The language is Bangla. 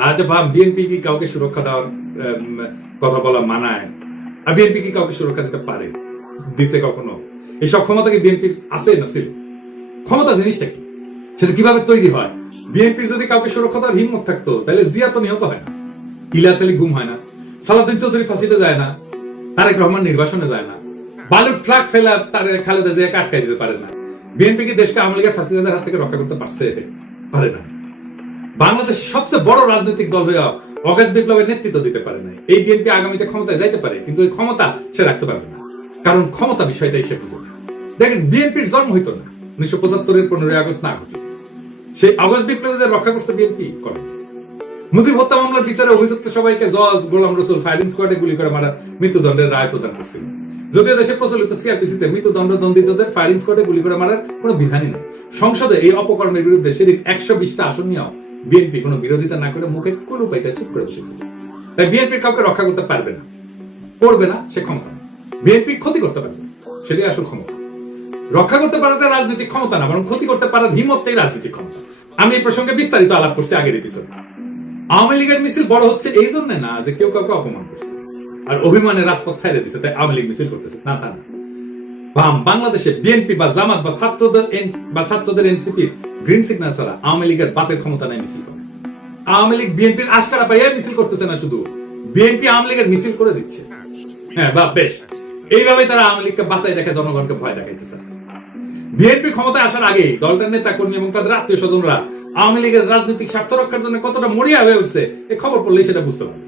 আচ্ছা ভাব, বিএনপি কি কাউকে সুরক্ষা দেওয়ার কথা বলা মানায়? আর বিএনপি কি কাউকে সুরক্ষা দিতে পারে? দিছে কখনো? এইসব ক্ষমতা কি বিএনপির আছে না ছিল? ক্ষমতা জিনিসটা কি, সেটা কিভাবে তৈরি হয়? বিএনপির যদি কাউকে সুরক্ষা দেওয়ার হিম্মত থাকতো তাহলে জিয়া তো নিহত হয় না, ইলিয়াস আলী গুম হয় না, সালাউদ্দিন চৌধুরী ফাঁসিতে যায় না, তারেক রহমান নির্বাসনে যায় না, বালুর ট্রাক ফেলা তার খালেদা জিয়াকে আটকাই দিতে পারে না। বিএনপি কি দেশকে আওয়ামী লীগের ফাঁসিবাদের হাত থেকে রক্ষা করতে পারছে? পারে না। বাংলাদেশের সবচেয়ে বড় রাজনৈতিক দল হয়ে অগাস্ট বিপ্লবের নেতৃত্ব দিতে পারে না। এই বিএনপি আগামীতে ক্ষমতায় যাইতে পারে, কিন্তু ওই ক্ষমতা সে রাখতে পারবে না, কারণ ক্ষমতা বিষয়টাই সে বুঝে না। দেখেন, বিএনপির জন্ম হইতো না 1975-এর 15ই আগস্ট না ঘটে। সেই আগস্ট বিপ্লবীদের রক্ষা করছে বিএনপি করে। মুজিব হত্যা মামলার বিচারে অভিযুক্ত সবাইকে জজ গোলাম রসুল ফায়ারিং স্কোয়াডে গুলি করে মারা মৃত্যুদণ্ডের রায় প্রদান করছিল। যদিও দেশে প্রচলিত সিআরপিসিতে মৃত্যুদণ্ড দণ্ডিতদের ফায়ারিং স্কোয়াডে গুলি করে মারার কোনো বিধানই নেই। সংসদে এই অপকর্মের বিরুদ্ধে সেদিন 120টা আসন নিয়েও বিএনপি কোনো বিরোধিতা না করে মুখে কুলু পাইটা চুপ করে বসেছিল। তাই বিএনপি কাউকে রক্ষা করতে পারবে না, করবে না, সে ক্ষমতা। বিএনপি ক্ষতি করতে পারবে, সেটাই আসল ক্ষমতা। রক্ষা করতে পারাটা রাজনৈতিক ক্ষমতা না, বরং ক্ষতি করতে পারার হিম্মতটাই রাজনৈতিক ক্ষমতা। আমি এই প্রসঙ্গে বিস্তারিত আলাপ করছি আগের এপিসোডে। আওয়ামী লীগের মিছিল বড় হচ্ছে এই জন্য না যে কেউ কাউকে অপমান করছে আর অভিমানের রাজপথ ছাইড়ে দিচ্ছে তাই আওয়ামী লীগ মিছিল করতেছে, না তা না। বাংলাদেশে বিএনপি বা জামাত বা ছাত্রদের এনসিপির গ্রিন সিগন্যাল ছাড়া আওয়ামী লীগের বাপের ক্ষমতা নাই মিছিল করে। আওয়ামী লীগ বিএনপির আশকারা পাইয়া মিছিল করতেছে না, শুধু বিএনপি আওয়ামী লীগের মিছিল করে দিচ্ছে। হ্যাঁ বাপ, বেশ। এইভাবে তারা আওয়ামী লীগকে বাঁচাই রেখে জনগণকে ভয় দেখাইতেছে। বিএনপি ক্ষমতায় আসার আগে দলটার নেতা কর্মী এবং তাদের আত্মীয় স্বজনরা আওয়ামী লীগের রাজনৈতিক স্বার্থ রক্ষার জন্য কতটা মরিয়া হয়ে উঠছে, এই খবর পড়লেই সেটা বুঝতে পারবে।